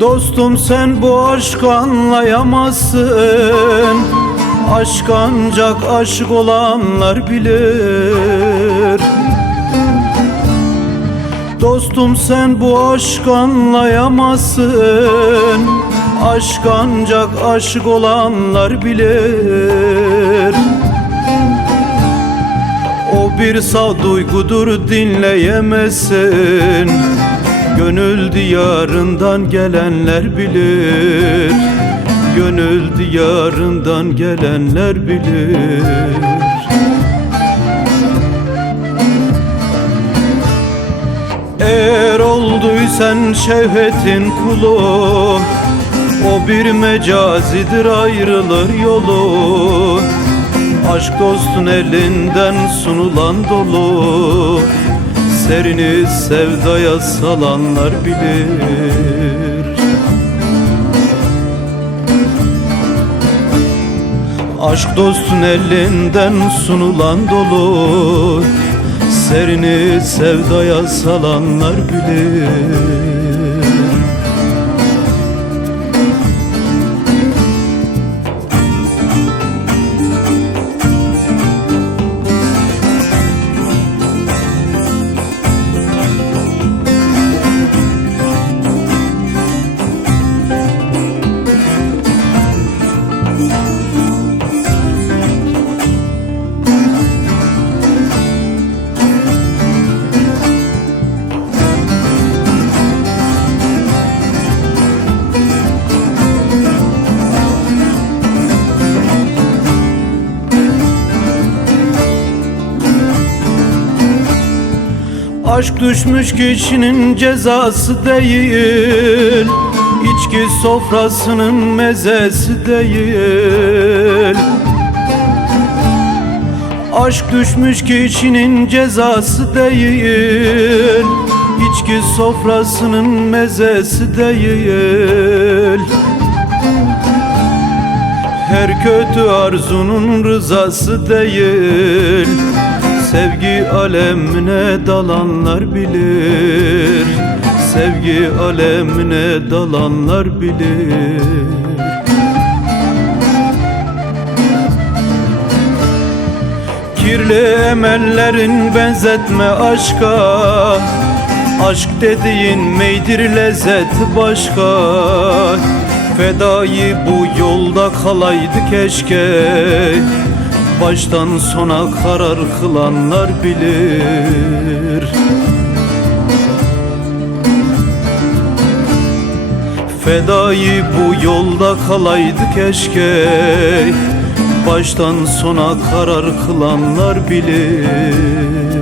Dostum sen bu aşkı anlayamazsın. Aşk ancak aşık olanlar bilir. Dostum sen bu aşkı anlayamazsın. Aşk ancak aşık olanlar bilir. O bir saf duygudur, dinleyemezsin. Gönül diyarından gelenler bilir. Gönül diyarından gelenler bilir. Eğer olduysan şehvetin kulu, o bir mecazidir, ayrılır yolu. Aşk dostun elinden sunulan dolu, serini sevdaya salanlar bilir. Aşk dostun elinden sunulan dolu, serini sevdaya salanlar bilir. Aşk düşmüş kişinin cezası değil, İçki sofrasının mezesi değil. Aşk düşmüş kişinin cezası değil, İçki sofrasının mezesi değil. Her kötü arzunun rızası değil. Sevgi alemine dalanlar bilir. Sevgi alemine dalanlar bilir. Kirli emellerin benzetme aşka. Aşk dediğin meydir, lezzet başka. Fedai bu yolda kalaydı keşke. Baştan sona karar kılanlar bilir. Fedai bu yolda kalaydı keşke. Baştan sona karar kılanlar bilir.